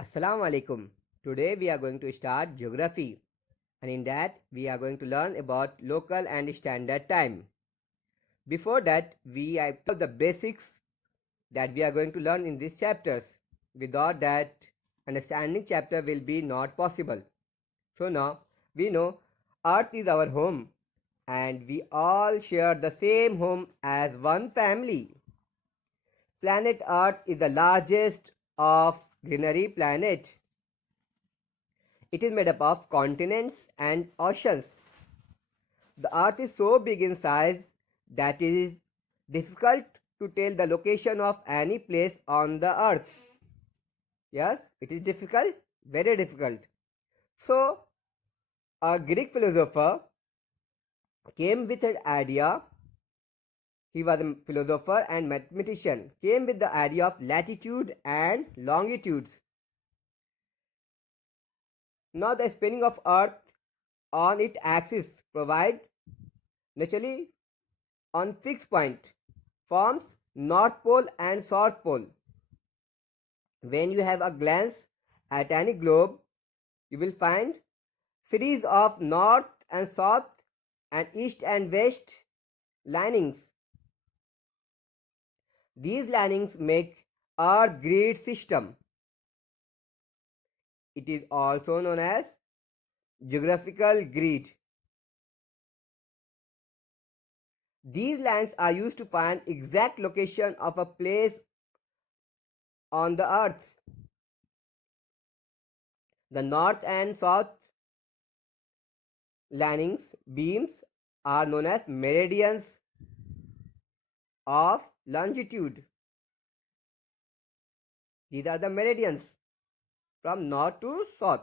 Assalamu alaikum. Today we are going to start geography, and in that we are going to learn about local and standard time. Before that, we have the basics that we are going to learn in these chapters. Without that, understanding chapter will be not possible. So now we know Earth is our home, and we all share the same home as one family. Planet Earth is the largest of greenery planet. It is made up of continents and oceans. The earth is so big in size that it is difficult to tell the location of any place on the earth. Yes, it is difficult, very difficult. So, a Greek philosopher came with an idea. He was a philosopher and mathematician, came with the idea of latitude and longitudes. Now, the spinning of earth on its axis provide naturally on fixed point forms North Pole and South Pole. When you have a glance at any globe, you will find series of north and south and east and west linings. These linings make Earth grid system. It is also known as geographical grid. These lines are used to find exact location of a place on the earth. The north and south linings beams are known as meridians of longitude. These are the meridians from north to south.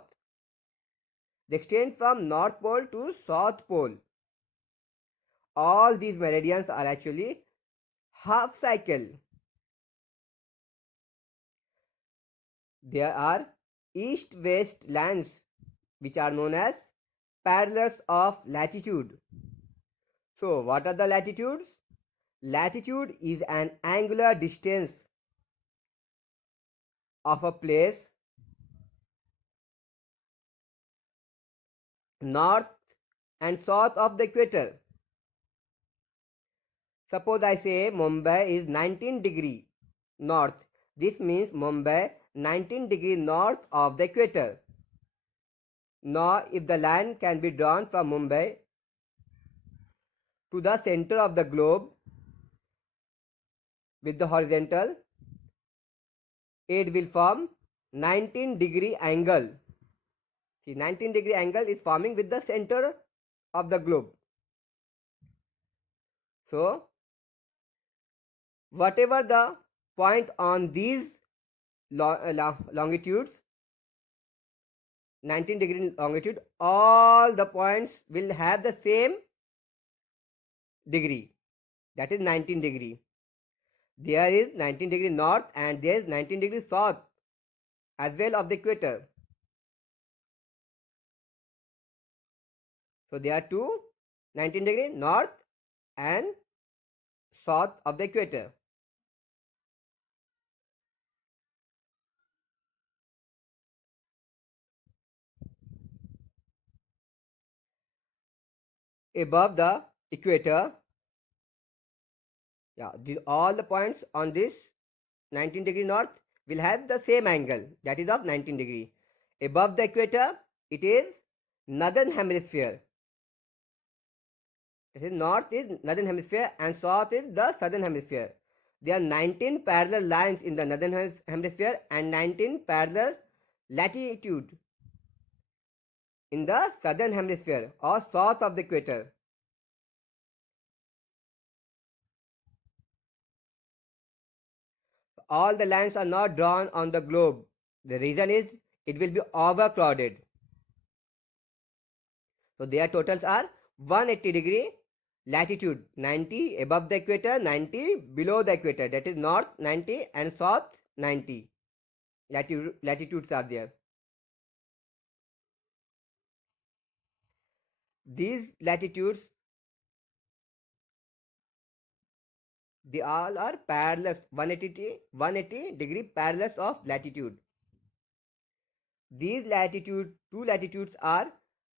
They extend from North Pole to South Pole. All these meridians are actually half cycle. There are east-west lines which are known as parallels of latitude. So, what are the latitudes? Latitude is an angular distance of a place north and south of the equator. Suppose I say Mumbai is 19 degree north. This means Mumbai 19 degree north of the equator. Now, if the line can be drawn from Mumbai to the center of the globe with the horizontal, it will form 19-degree angle. See, 19-degree angle is forming with the center of the globe. So, whatever the point on these longitudes, 19-degree longitude, all the points will have the same degree, that is 19 degree. There is 19-degree north and there is 19-degree south as well of the equator. So there are two 19-degree north and south of the equator. Above the equator, all the points on this 19-degree north will have the same angle, that is of 19 degree. Above the equator, it is northern hemisphere. That is, north is northern hemisphere and south is the southern hemisphere. There are 19 parallel lines in the northern hemisphere and 19 parallel latitude in the southern hemisphere or south of the equator. All the lines are not drawn on the globe. The reason is it will be overcrowded. So their totals are 180-degree latitude, 90 above the equator, 90 below the equator, that is north 90 and south 90 latitudes are there. These latitudes, they all are parallels, 180 degree parallels of latitude. These two latitudes are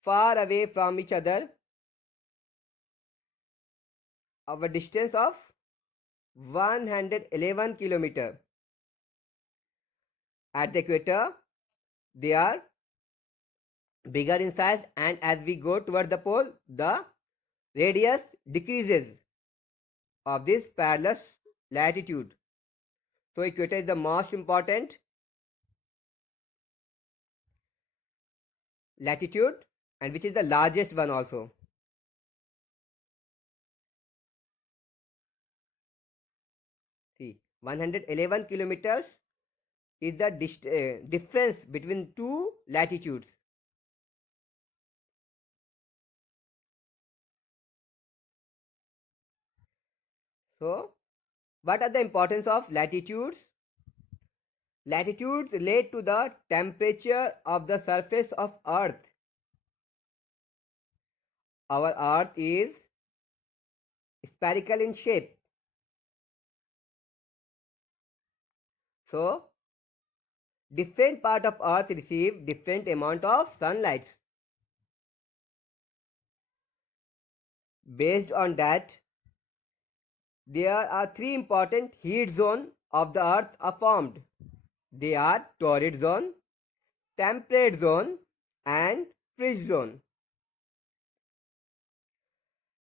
far away from each other of a distance of 111 kilometer. At the equator, they are bigger in size, and as we go toward the pole, the radius decreases of this parallel latitude. So equator is the most important latitude and which is the largest one also. See, 111 kilometers is the difference between two latitudes. So, what are the importance of latitudes? Latitudes relate to the temperature of the surface of Earth. Our Earth is spherical in shape. So, different part of Earth receive different amount of sunlight. Based on that, there are three important heat zones of the Earth are formed. They are torrid zone, temperate zone, and freeze zone.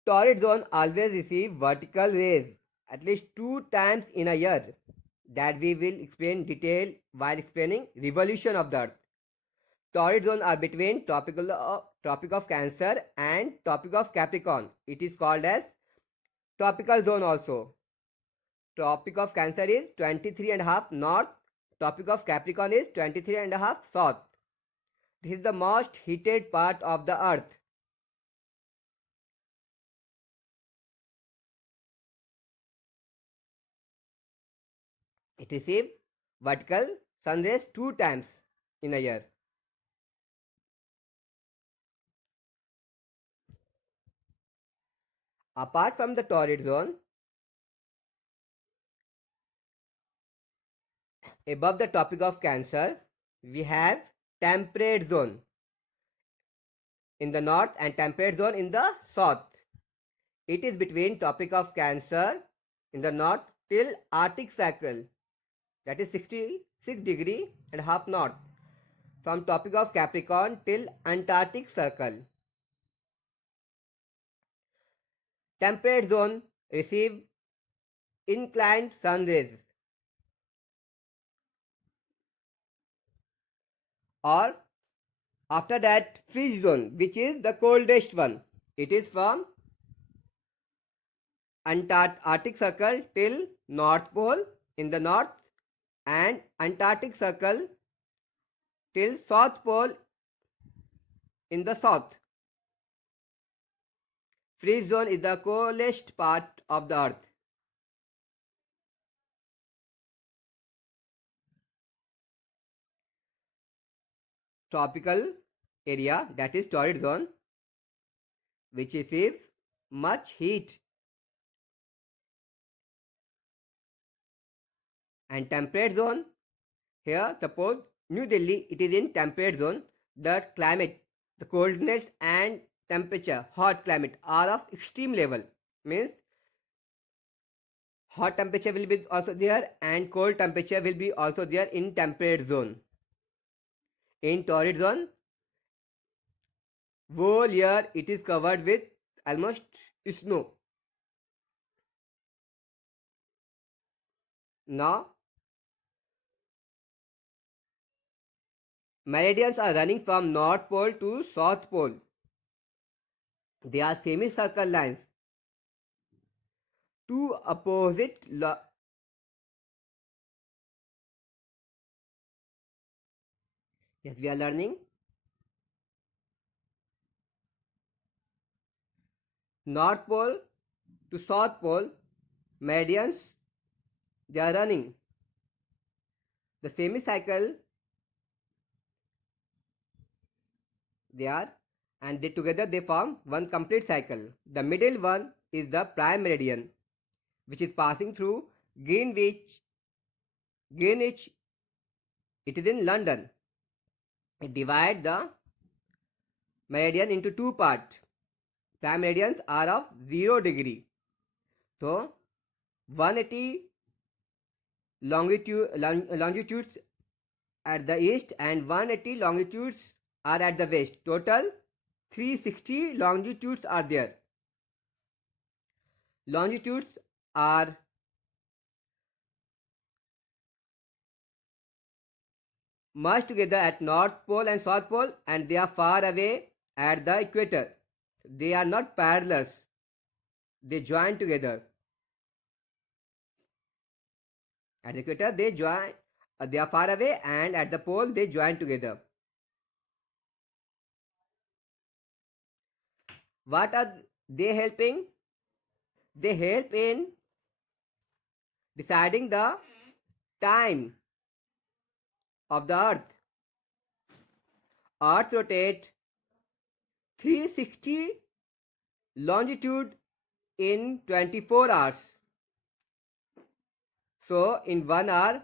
Torrid zone always receive vertical rays at least 2 times in a year. That we will explain detail while explaining revolution of the Earth. Torrid zone are between Tropic of Cancer and Tropic of Capricorn. It is called as tropical zone also. Tropic of Cancer is 23.5 north. Tropic of Capricorn is 23.5 south. This is the most heated part of the Earth. It receives vertical sun rays 2 times in a year. Apart from the torrid zone, above the Tropic of Cancer, we have temperate zone in the north and temperate zone in the south. It is between Tropic of Cancer in the north till Arctic Circle, that is 66.5 north. From Tropic of Capricorn till Antarctic Circle. Temperate zone receive inclined sun rays. Or after that, freeze zone, which is the coldest one. It is from Arctic Circle till North Pole in the north and Antarctic Circle till South Pole in the south. Freeze zone is the coldest part of the Earth. Tropical area, that is torrid zone, which receives much heat. And temperate zone, here suppose New Delhi, it is in temperate zone. The climate, the coldness and temperature, hot climate are of extreme level. Means hot temperature will be also there and cold temperature will be also there in temperate zone. In torrid zone, whole year it is covered with almost snow. Now, meridians are running from North Pole to South Pole. They are semicircle lines. Two opposite yes, we are learning. North Pole to South Pole, meridians, they are running. The semicircle, they are, and they together they form one complete cycle. The middle one is the prime meridian, which is passing through Greenwich. Greenwich, it is in London. divide the meridian into two parts. Prime meridians are of 0 degree. So 180 longitudes at the east and 180 longitudes are at the west. Total 360 longitudes are there. Longitudes are merged together at North Pole and South Pole, and they are far away at the equator. They are not parallels. They join together. At the equator, they are far away, and at the pole, they join together. What are they helping? They help in deciding the time of the earth. Earth rotates 360 longitude in 24 hours. So in 1 hour,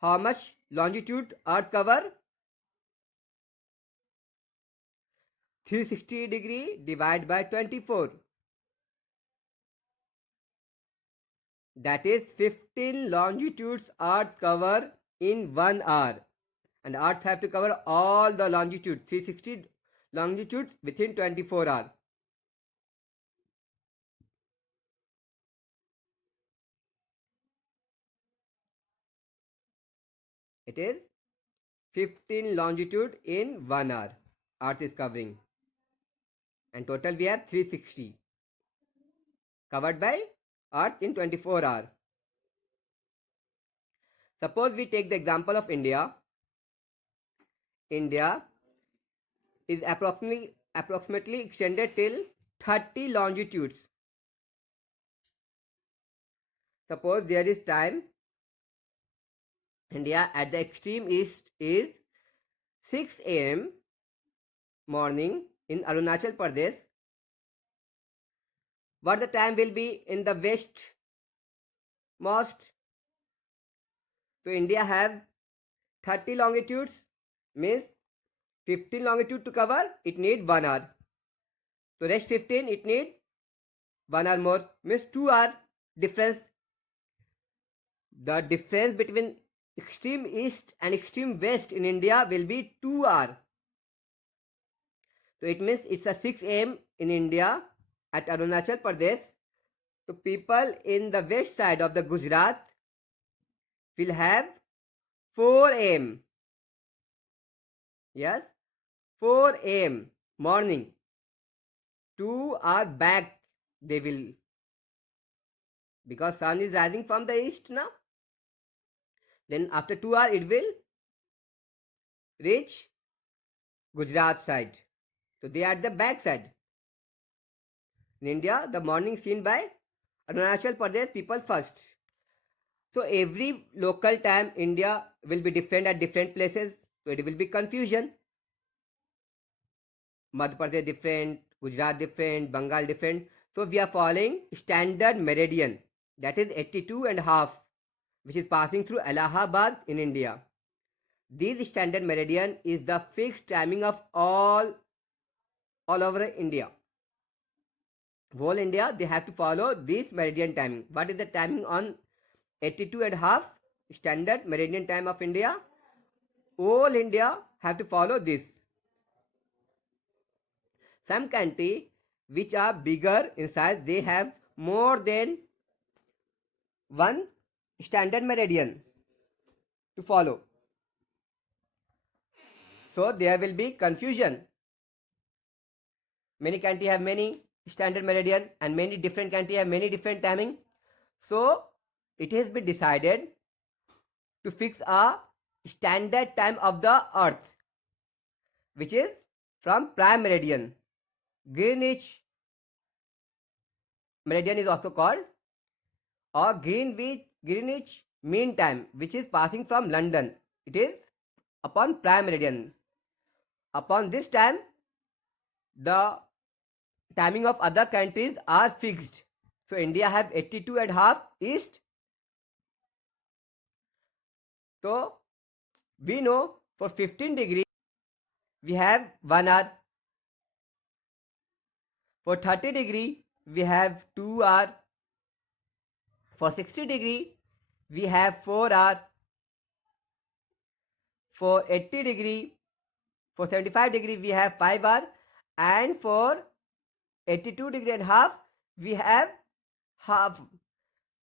how much longitude earth cover? 360 degree divided by 24. That is 15 longitudes earth cover in 1 hour. And earth have to cover all the longitude, 360 longitude within 24 hours. It is 15 longitude in 1 hour earth is covering. And total we have 360 covered by earth in 24 hours. Suppose we take the example of India. India is approximately extended till 30 longitudes. Suppose there is time. India at the extreme east is 6 a.m. morning in Arunachal Pradesh. What the time will be in the west most? So India have 30 longitudes, means 15 longitude to cover, it need 1 hour. So rest 15 it need 1 hour more, means 2 hour difference. The difference between extreme east and extreme west in India will be 2 hour. So it means it's a 6 a.m. in India at Arunachal Pradesh. So people in the west side of the Gujarat will have 4 a.m. Yes, 4 a.m. morning. 2 hour back they will, because sun is rising from the east now. Then after 2 hours it will reach Gujarat side. So they are at the back side. In India, the morning seen by Arunachal Pradesh people first. So every local time India will be different at different places. So it will be confusion. Madhya Pradesh different, Gujarat different, Bengal different. So we are following standard meridian, that is 82.5, which is passing through Allahabad in India. This standard meridian is the fixed timing of all over India. Whole India, they have to follow this meridian timing. What is the timing on 82.5 standard meridian time of India? All India have to follow this. Some country which are bigger in size, they have more than one standard meridian to follow. So there will be confusion. Many country have many standard meridian and many different country have many different timing. So it has been decided to fix a standard time of the earth, which is from prime meridian. Greenwich meridian is also called, or Greenwich mean time, which is passing from London. It is upon prime meridian. Upon this time, the timing of other countries are fixed. So India have 82.5 east. So we know for 15 degree we have 1 hour. For 30 degree, we have 2 hour. For 60 degree, we have 4 hour. For 80 degree, for 75 degree, we have 5 hour. And for 82 degree and half, we have half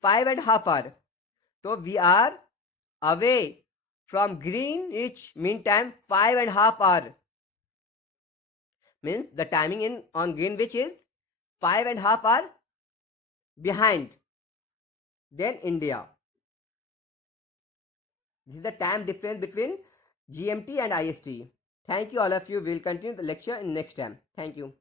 5.5 hour. So we are away from Greenwich Mean Time 5.5 hour. Means the timing in on Greenwich is 5.5 hour behind than India. This is the time difference between GMT and IST. Thank you all of you. We will continue the lecture in next time. Thank you.